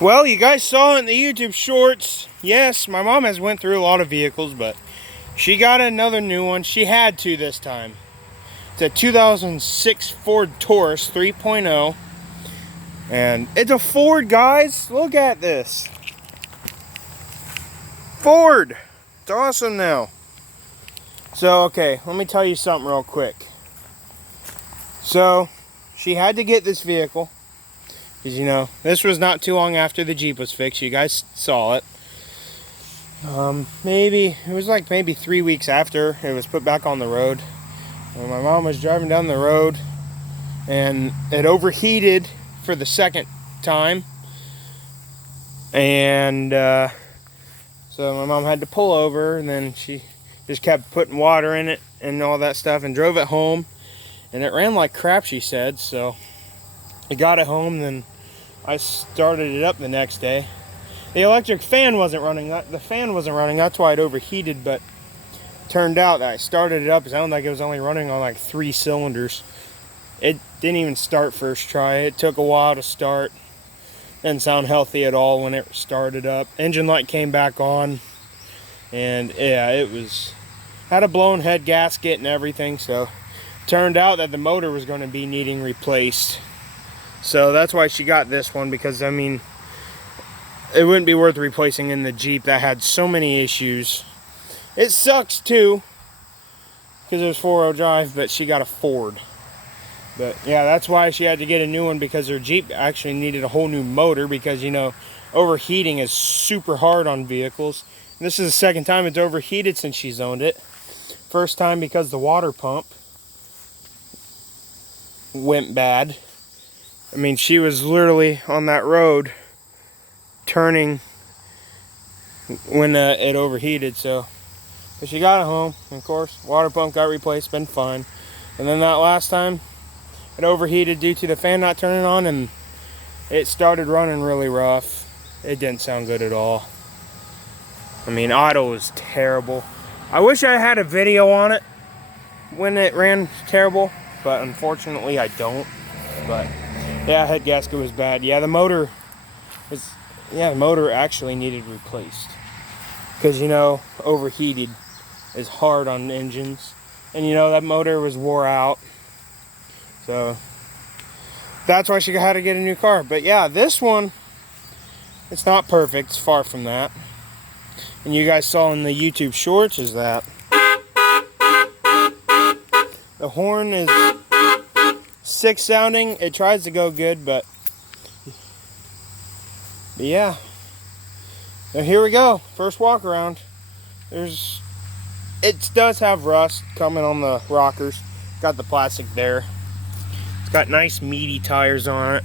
Well, you guys saw in the YouTube shorts. Yes, my mom has went through a lot of vehicles, but she got another new one. She had to this time. It's a 2006 Ford Taurus 3.0. And it's a Ford, guys. Look at this. Ford. It's awesome now. So, okay, let me tell you something real quick. So, she had to get this vehicle. Because, you know, this was not too long after the Jeep was fixed. You guys saw it. It was like maybe 3 weeks after it was put back on the road. And my mom was driving down the road and it overheated for the second time. And so my mom had to pull over, and then she just kept putting water in it and all that stuff and drove it home. And it ran like crap, she said, so I got it home, then I started it up the next day. The electric fan wasn't running. The fan wasn't running. That's why it overheated, but turned out that I started it up. It sounded like it was only running on like 3 cylinders. It didn't even start first try. It took a while to start. Didn't sound healthy at all when it started up. Engine light came back on, and yeah, it was had a blown head gasket and everything, so turned out that the motor was going to be needing replaced. So that's why she got this one, because I mean, it wouldn't be worth replacing in the Jeep that had so many issues. It sucks too, because it was 4-wheel drive, but she got a Ford. But yeah, that's why she had to get a new one, because her Jeep actually needed a whole new motor, because, you know, overheating is super hard on vehicles. And this is the second time it's overheated since she's owned it. First time because the water pump went bad. I mean, she was literally on that road turning when it overheated, so. But she got it home, and of course, water pump got replaced, been fine. And then that last time, it overheated due to the fan not turning on, and it started running really rough. It didn't sound good at all. I mean, idle was terrible. I wish I had a video on it when it ran terrible, but unfortunately I don't. But yeah, head gasket was bad. Yeah, the motor actually needed replaced, because, you know, overheated is hard on engines, and, you know, that motor was wore out. So that's why she had to get a new car. But yeah, this one, it's not perfect. It's far from that. And you guys saw in the YouTube shorts is that the horn is sick sounding. It tries to go good, but yeah. Now here we go. First walk around. It does have rust coming on the rockers. Got the plastic there. It's got nice meaty tires on it.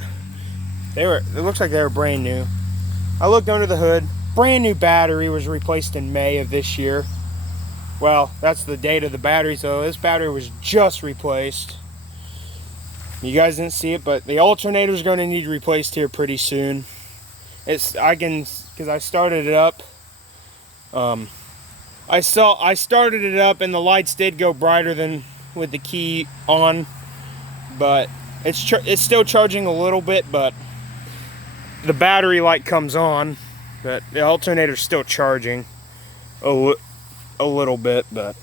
It looks like they were brand new. I looked under the hood. Brand new battery was replaced in May of this year. Well, that's the date of the battery, so this battery was just replaced. You guys didn't see it, but the alternator is going to need replaced here pretty soon. Because I started it up. I started it up, and the lights did go brighter than with the key on. But it's still charging a little bit, but the battery light comes on, but the alternator's still charging a little bit, but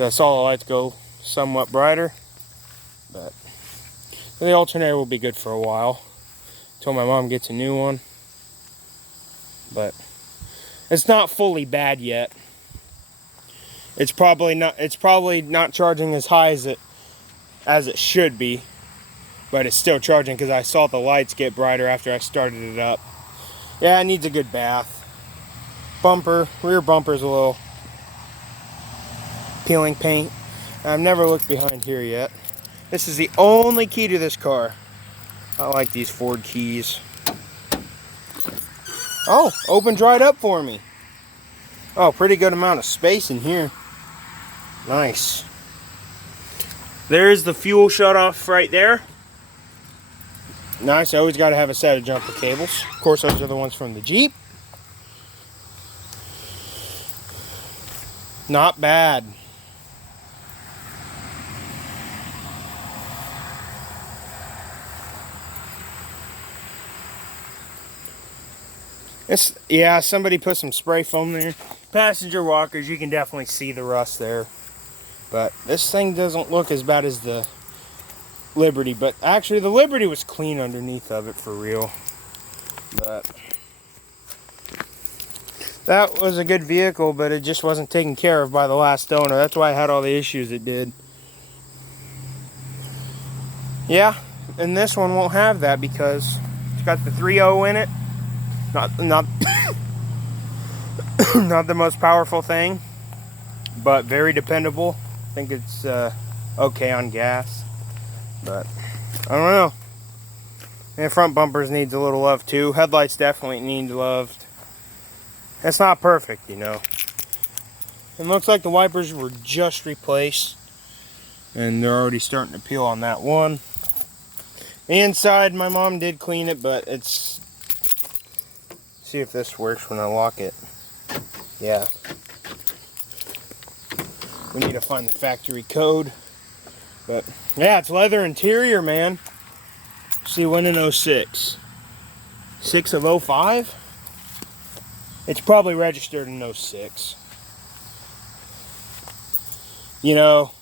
I saw the lights go somewhat brighter. But the alternator will be good for a while until my mom gets a new one. But it's not fully bad yet. It's probably not charging as high as it should be, but it's still charging, because I saw the lights get brighter after I started it up. Yeah, it needs a good bath. Rear bumper's a little peeling paint. I've never looked behind here yet. This is the only key to this car. I like these Ford keys. Oh, opened right up for me. Oh, pretty good amount of space in here. Nice. There's the fuel shutoff right there. Nice. I always got to have a set of jumper cables. Of course, those are the ones from the Jeep. Not bad. Yeah, somebody put some spray foam there. Passenger walkers, you can definitely see the rust there. But this thing doesn't look as bad as the Liberty. But actually, the Liberty was clean underneath of it for real. But that was a good vehicle, but it just wasn't taken care of by the last owner. That's why I had all the issues it did. Yeah, and this one won't have that because it's got the 3.0 in it. Not not the most powerful thing, but very dependable. I think it's okay on gas, but I don't know. And front bumpers needs a little love too. Headlights definitely need loved. It's not perfect, you know. It looks like the wipers were just replaced, and they're already starting to peel on that one. The inside, my mom did clean it, but it's... See if this works when I lock it. Yeah. We need to find the factory code. But, yeah, it's leather interior, man. See, when in 06. 6 of 05? It's probably registered in 06. You know,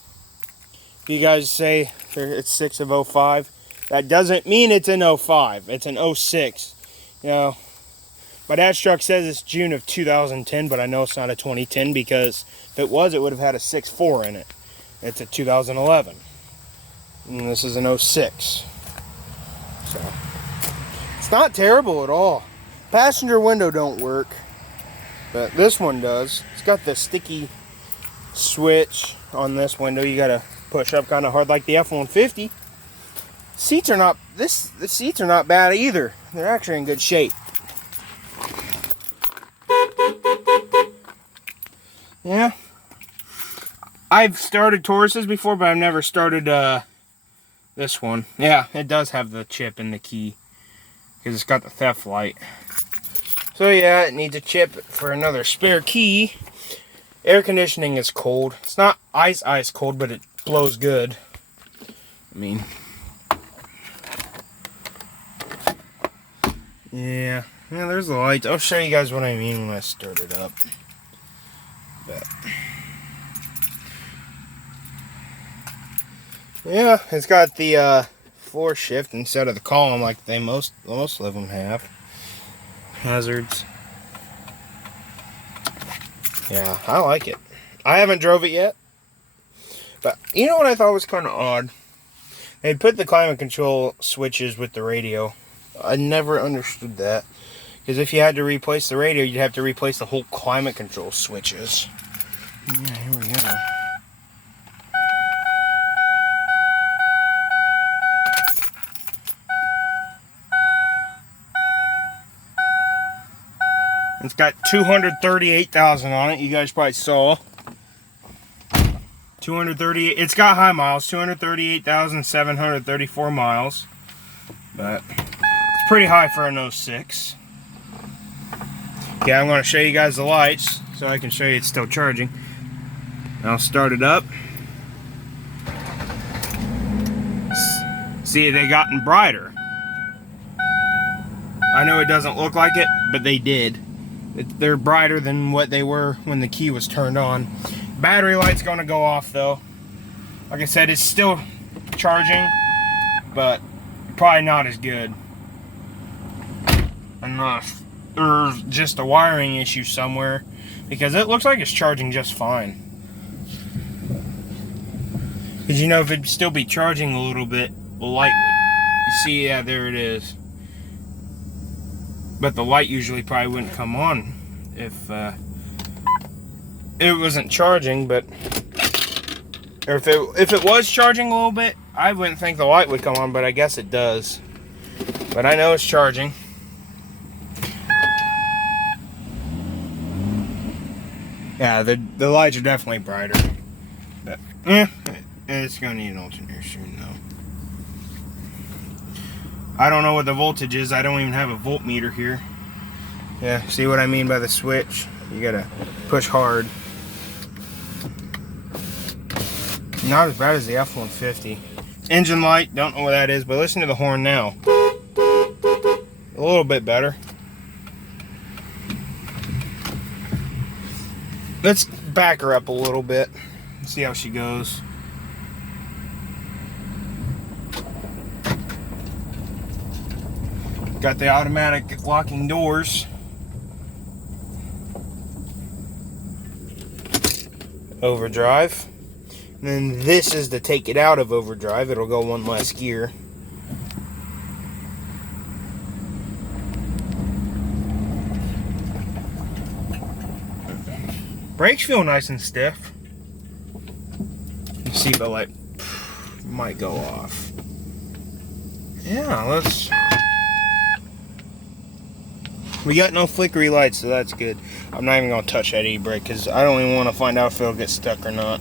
if you guys say it's 6 of 05, that doesn't mean it's in 05. It's in 06. You know, my dad's truck says it's June of 2010, but I know it's not a 2010 because if it was, it would have had a 6.4 in it. It's a 2011. And this is an 06. So, it's not terrible at all. Passenger window don't work, but this one does. It's got the sticky switch on this window. You gotta push up kind of hard like the F-150. Seats are not, the seats are not bad either. They're actually in good shape. Yeah. I've started Tauruses before, but I've never started this one. Yeah, it does have the chip in the key because it's got the theft light. So yeah, it needs a chip for another spare key. Air conditioning is cold. It's not ice cold, but it blows good. I mean, yeah, there's the lights. I'll show you guys what I mean when I start it up. But yeah, it's got the floor shift instead of the column like most of them have. Hazards. Yeah, I like it. I haven't drove it yet, but you know what I thought was kind of odd? They put the climate control switches with the radio. I never understood that, because if you had to replace the radio, you'd have to replace the whole climate control switches. Yeah, here we go. It's got 238,000 on it. You guys probably saw. 238. It's got high miles. 238,734 miles. But it's pretty high for an 06. Okay, I'm going to show you guys the lights so I can show you it's still charging. I'll start it up. See, they gotten brighter. I know it doesn't look like it, but they did. They're brighter than what they were when the key was turned on. Battery light's going to go off though. Like I said, it's still charging, but probably not as good. Enough. There's just a wiring issue somewhere, because it looks like it's charging just fine. Because you know, if it'd still be charging a little bit, the light would. You see, yeah, there it is. But the light usually probably wouldn't come on if it wasn't charging. But or if it was charging a little bit, I wouldn't think the light would come on. But I guess it does. But I know it's charging. Yeah, the lights are definitely brighter. But it's gonna need an alternator soon though. I don't know what the voltage is. I don't even have a voltmeter here. Yeah, see what I mean by the switch? You gotta push hard. Not as bad as the F-150. Engine light, don't know what that is, but listen to the horn now. A little bit better. Let's back her up a little bit. See how she goes. Got the automatic locking doors. Overdrive. And then this is to take it out of overdrive. It'll go one less gear. Brakes feel nice and stiff. Seatbelt light might go off. Yeah, let's... We got no flickery lights, so that's good. I'm not even going to touch that e-brake because I don't even want to find out if it'll get stuck or not.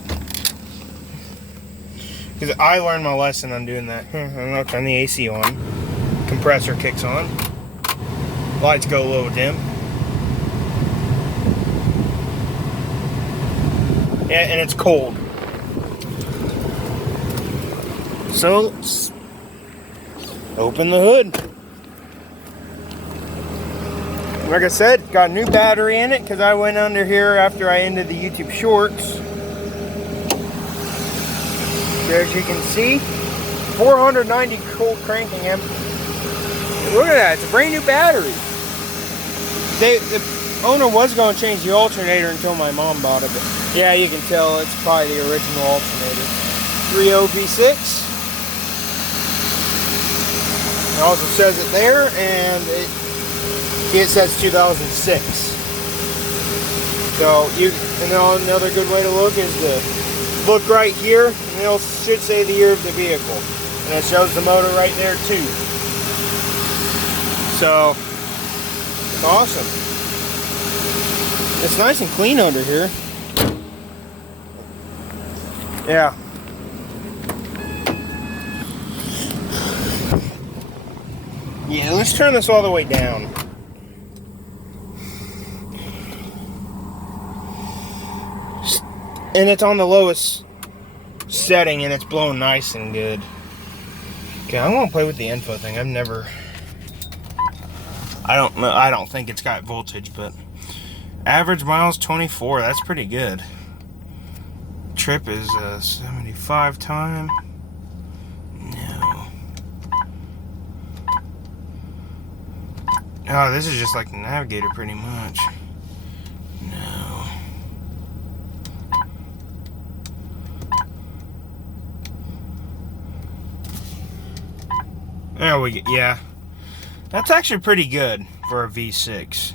Because I learned my lesson on doing that. I'm going to turn the AC on. Compressor kicks on. Lights go a little dim. Yeah, and it's cold. So, open the hood. Like I said, got a new battery in it because I went under here after I ended the YouTube shorts. So as you can see, 490 cold cranking amp. Look at that, it's a brand new battery. The owner was going to change the alternator until my mom bought it. But yeah, you can tell it's probably the original alternator. 3.0 V6. It also says it there, and it says 2006. So another good way to look is to look right here, and it should say the year of the vehicle, and it shows the motor right there too. So it's awesome. It's nice and clean under here. Yeah. Yeah, let's turn this all the way down. And it's on the lowest setting and it's blowing nice and good. Okay, I'm gonna play with the info thing. I've never... I don't know, I don't think it's got voltage, but average miles 24, that's pretty good. Trip is 75 time. No. Oh, this is just like the navigator pretty much. No. There we go. Yeah. That's actually pretty good for a V6.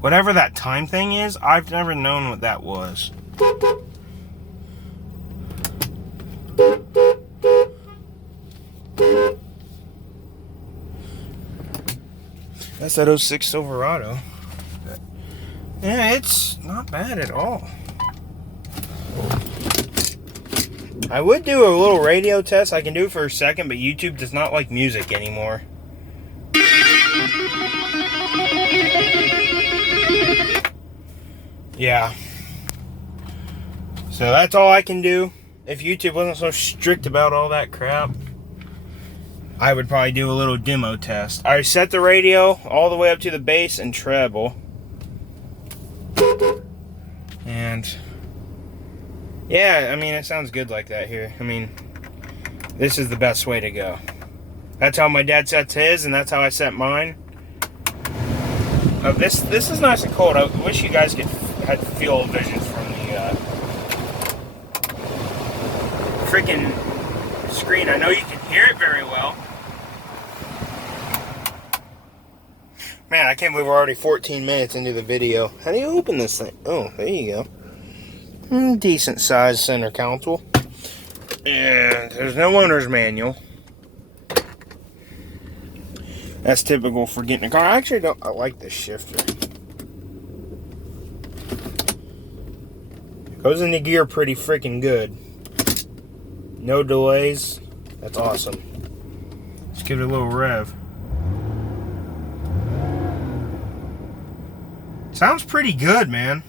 Whatever that time thing is, I've never known what that was. That's that '06 Silverado. Yeah, it's not bad at all. I would do a little radio test. I can do it for a second, but YouTube does not like music anymore. Yeah. So that's all I can do. If YouTube wasn't so strict about all that crap, I would probably do a little demo test. I set the radio all the way up to the bass and treble. And yeah, I mean, it sounds good like that here. I mean, this is the best way to go. That's how my dad sets his, and that's how I set mine. This is nice and cold. I wish you guys had field vision from the freaking screen. I know you can hear it very well. Man, I can't believe we're already 14 minutes into the video. How do you open this thing? Oh, there you go. Decent sized center console. And there's no owner's manual. That's typical for getting a car. I like this shifter. Goes into gear pretty freaking good. No delays. That's awesome. Let's give it a little rev. Sounds pretty good, man.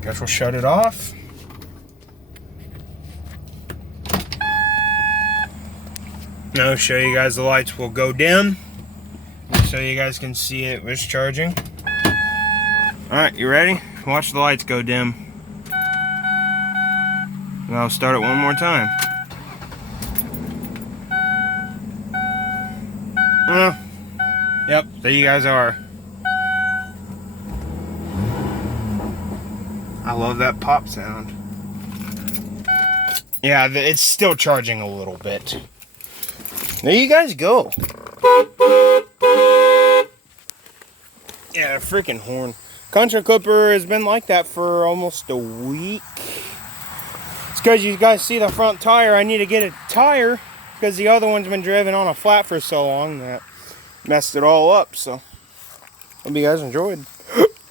Guess we'll shut it off. Now I'll show you guys the lights will go dim. so you guys can see it was charging. Alright, you ready? Watch the lights go dim. And I'll start it one more time. Yep, there you guys are. I love that pop sound. Yeah, it's still charging a little bit. There you guys go. Yeah, a freaking horn. Contra clipper has been like that for almost a week. It's because you guys see the front tire. I need to get a tire because the other one's been driven on a flat for so long that messed it all up. So, hope you guys enjoyed.